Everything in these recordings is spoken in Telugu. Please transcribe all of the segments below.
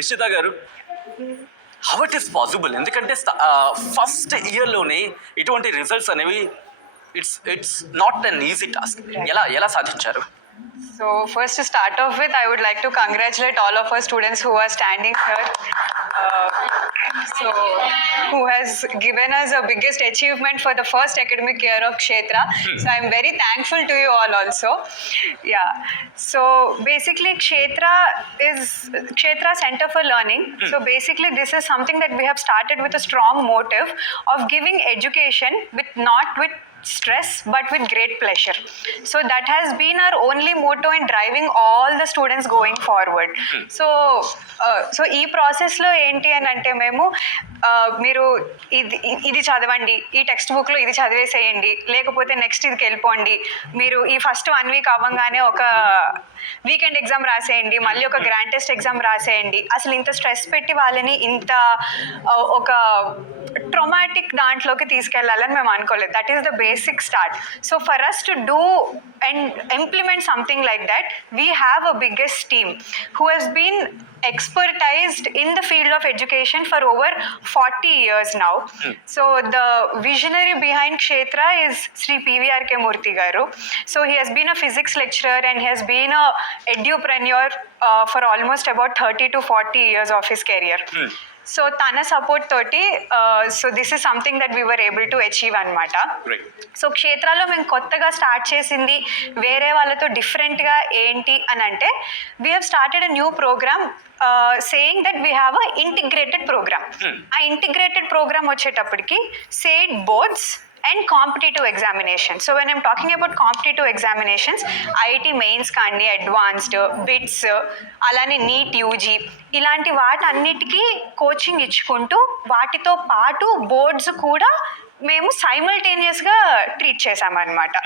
నిషిత గారు, హౌ ఇట్ ఈస్ పాసిబుల్? ఎందుకంటే ఫస్ట్ ఇయర్లోనే ఇటువంటి రిజల్ట్స్ అనేవి it's not an easy task. ఎలా సాధించారు? So first to start off with, I would like to congratulate all of our students who are standing here. So who has given us the biggest achievement for the first academic year of Kshetra. So I'm very thankful to you all also. Yeah. So basically Kshetra Center for Learning. So basically this is something that we have started with a strong motive of giving education not with stress but with great pleasure. So that has been our only motto in driving all the students going forward. So ఈ ప్రాసెస్లో ఏంటి అని అంటే మేము మీరు ఇది చదవండి, ఈ టెక్స్ట్ బుక్లో ఇది చదివేసేయండి, లేకపోతే నెక్స్ట్ ఇదికి వెళ్ళిపోండి, మీరు ఈ ఫస్ట్ 1 వీక్ అవ్వగానే ఒక వీకెండ్ ఎగ్జామ్ రాసేయండి, మళ్ళీ ఒక గ్రాండ్ టెస్ట్ ఎగ్జామ్ రాసేయండి. అసలు ఇంత స్ట్రెస్ పెట్టి వాళ్ళని ఇంత ఒక ట్రామాటిక్ దాంట్లోకి తీసుకెళ్లాలని మేము అనుకోలేదు. That is the basic start. So for us to do and implement something like that, we have a biggest team who has been expertised in the field of education for over 40 years now. So the visionary behind Kshetra is Sri PVRK Murthy garu. So he has been a physics lecturer and he has been a edupreneur for almost about 30 to 40 years of his career. So తన సపోర్ట్ తోటి so this is something that we were able to achieve అనమాట. సో క్షేత్రాల్లో మేము కొత్తగా స్టార్ట్ చేసింది వేరే వాళ్ళతో డిఫరెంట్గా ఏంటి అని అంటే, we have started a new programme saying that we have a integrated programme. ఆ ఇంటిగ్రేటెడ్ ప్రోగ్రామ్ వచ్చేటప్పటికి state boards and competitive examination. So when I'm talking about competitive examinations, IIT mains కానీ అడ్వాన్స్డ్ బిట్స్ అలానే నీట్ యూజీ ఇలాంటి వాటన్నిటికీ కోచింగ్ ఇచ్చుకుంటూ వాటితో పాటు బోర్డ్స్ కూడా మేము సైమల్టేనియస్గా ట్రీట్ చేసామన్నమాట.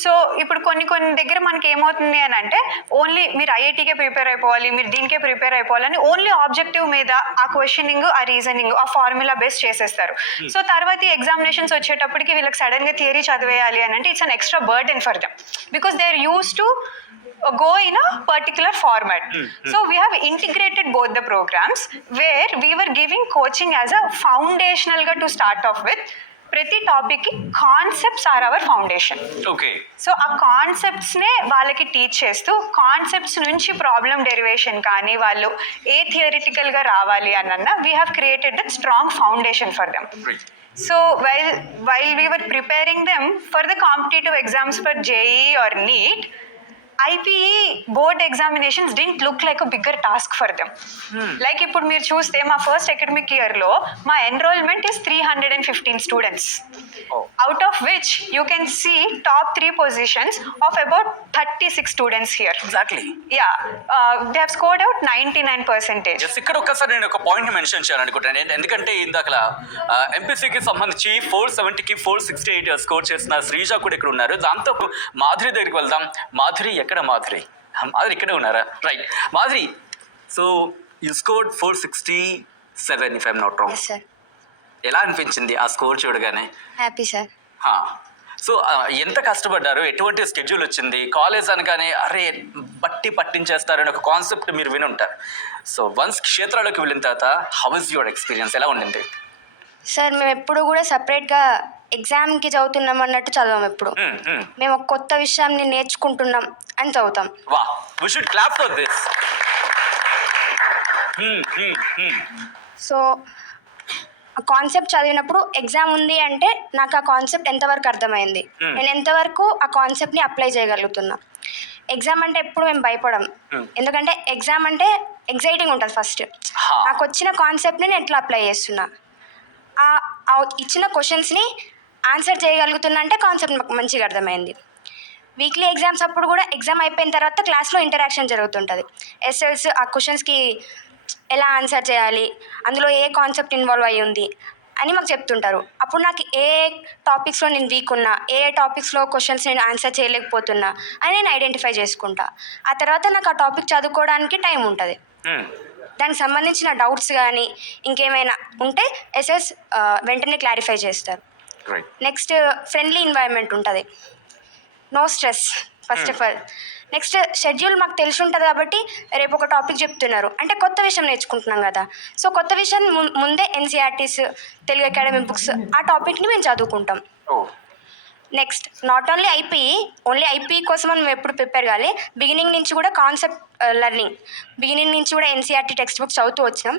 సో ఇప్పుడు కొన్ని దగ్గర మనకి ఏమవుతుంది అని అంటే, ఓన్లీ మీరు ఐఐటీకే ప్రిపేర్ అయిపోవాలి, మీరు దీనికే ప్రిపేర్ అయిపోవాలని ఓన్లీ ఆబ్జెక్టివ్ మీద ఆ క్వశ్చనింగ్, ఆ రీజనింగ్, ఆ ఫార్ములా బేస్ చేసేస్తారు. సో తర్వాత ఈ ఎగ్జామినేషన్స్ వచ్చేటప్పటికి వీళ్ళకి సడన్గా థియరీ చదివేయాలి అని అంటే it's an extra burden for them because they are use to go in a particular format. So we have integrated both the programs where we were giving coaching as a foundational ga to start off with. ప్రతి టాపిక్కి concepts are our foundation. Okay. So ఆ కాన్సెప్ట్స్నే వాళ్ళకి టీచ్ చేస్తూ, కాన్సెప్ట్స్ నుంచి ప్రాబ్లమ్ డెరివేషన్ కానీ వాళ్ళు ఏ థియరిటికల్గా రావాలి అన్న we have created that strong foundation for them. So while we were preparing them for the competitive exams for JEE or NEET, IPE board examinations didn't look like a bigger task for them. Like ఇప్పుడు మీరు చూస్తే మా ఫస్ట్ అకాడమిక్ ఇయర్లో మా enrolment is 315 students, out of which you can see top 3 positions of about 36 students here. Exactly. Yeah, they have scored out 99%. ఇక్కడ ఒక్కసారి నేను ఒక పాయింట్ మెన్షన్ చేయాలనుకుంటాను. ఎందుకంటే ఇందాక ఎంపీసీకి సంబంధించి 470కి 468 స్కోర్ చేసిన శ్రీజ కూడా ఇక్కడ ఉన్నారు. దాంతో మాధురి దగ్గరికి వెళ్దాం. మాధురి ఎక్కడ? మాధురి ఇక్కడే ఉన్నారా? Right. Madhuri, so you scored 467 if I'm not wrong. Sir, ఎలా అనిపించింది ఆ స్కోర్ చూడగానే? Happy sir. సో ఎంత కష్టపడ్డారు? ఎటువంటి స్కెడ్యూల్ వచ్చింది? కాలేజ్ అనగానే అరే పట్టించేస్తారని ఒక కాన్సెప్ట్ మీరు విని ఉంటారు. సో వన్స్ క్షేత్రాలకు వెళ్ళిన తర్వాత హౌ ఇస్ యువర్ ఎక్స్పీరియన్స్? ఎలా ఉండింది? సార్, మేము ఎప్పుడు కూడా సపరేట్గా ఎగ్జామ్కి చదువుతున్నాం అన్నట్టు చదవం. ఎప్పుడు మేము ఒక కొత్త విషయాన్ని నేర్చుకుంటున్నాం అని చదువుతాం. Wow, we should clap for this. So ఆ కాన్సెప్ట్ చదివినప్పుడు ఎగ్జామ్ ఉంది అంటే నాకు ఆ కాన్సెప్ట్ ఎంతవరకు అర్థమైంది, నేను ఎంతవరకు ఆ కాన్సెప్ట్ని అప్లై చేయగలుగుతున్నా. ఎగ్జామ్ అంటే ఎప్పుడు మేము భయపడం, ఎందుకంటే ఎగ్జామ్ అంటే ఎగ్జైటింగ్ ఉంటుంది. ఫస్ట్ నాకు వచ్చిన కాన్సెప్ట్ని నేను ఎట్లా అప్లై చేస్తున్నా, ఇచ్చిన క్వశ్చన్స్ని ఆన్సర్ చేయగలుగుతున్నా అంటే కాన్సెప్ట్ మాకు మంచిగా అర్థమైంది. వీక్లీ ఎగ్జామ్స్ అప్పుడు కూడా ఎగ్జామ్ అయిపోయిన తర్వాత క్లాస్లో ఇంటరాక్షన్ జరుగుతుంటుంది. ఎస్ఎల్స్ ఆ క్వశ్చన్స్కి ఎలా ఆన్సర్ చేయాలి, అందులో ఏ కాన్సెప్ట్ ఇన్వాల్వ్ అయ్యి ఉంది అని మాకు చెప్తుంటారు. అప్పుడు నాకు ఏ టాపిక్స్లో నేను వీక్ ఉన్నా, ఏ టాపిక్స్లో క్వశ్చన్స్ నేను ఆన్సర్ చేయలేకపోతున్నా అని నేను ఐడెంటిఫై చేసుకుంటా. ఆ తర్వాత నాకు ఆ టాపిక్ చదువుకోవడానికి టైం ఉంటుంది. దానికి సంబంధించిన డౌట్స్ కానీ ఇంకేమైనా ఉంటే ఎస్ఎస్ వెంటనే క్లారిఫై చేస్తారు. నెక్స్ట్ ఫ్రెండ్లీ ఎన్వైరన్మెంట్ ఉంటుంది, no stress, first of all. Next schedule మాకు తెలిసి ఉంటుంది కాబట్టి రేపు ఒక టాపిక్ చెప్తున్నారు అంటే కొత్త విషయం నేర్చుకుంటున్నాం కదా. సో కొత్త విషయం ముందే ఎన్సీఆర్టీస్, తెలుగు అకాడమీ బుక్స్ ఆ టాపిక్ని మేము చదువుకుంటాం. ఓ next not only IPE, only IPE కోసం మనం ఎప్పుడు ప్రిపేర్ కావాలి. బిగినింగ్ నుంచి కూడా కాన్సెప్ట్ లెర్నింగ్, బిగినింగ్ నుంచి కూడా ఎన్సీఆర్టీ టెక్స్ట్ బుక్స్ చదువుతూ వచ్చినాం.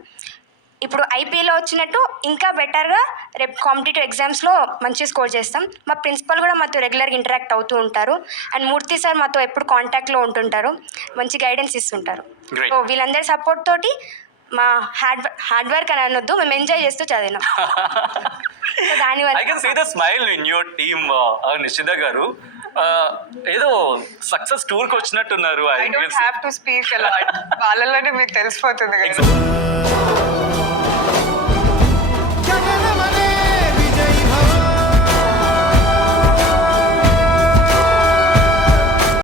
ఇప్పుడు ఐపీఏలో వచ్చినట్టు ఇంకా బెటర్గా రేపు కాంపిటేటివ్ ఎగ్జామ్స్లో మంచి స్కోర్ చేస్తాం. మా ప్రిన్సిపల్ కూడా మాతో రెగ్యులర్గా ఇంటరాక్ట్ అవుతూ ఉంటారు. అండ్ మూర్తి సార్ మాతో ఎప్పుడు కాంటాక్ట్లో ఉంటుంటారు, మంచి గైడెన్స్ ఇస్తుంటారు. Great. సో వీళ్ళందరి సపోర్ట్ తోటి మా హార్డ్ వర్క్ అని అనొద్దు, మేము ఎంజాయ్ చేస్తూ చదివినాం. సో దానివల్ల I can see the smile in your team. Nischitha గారు ఏదో సక్సెస్ టూర్కి వచ్చినట్టున్నారు. I don't have to speak a lot. వాళ్ళలోనే మీకు తెలిసిపోతుంది కదా.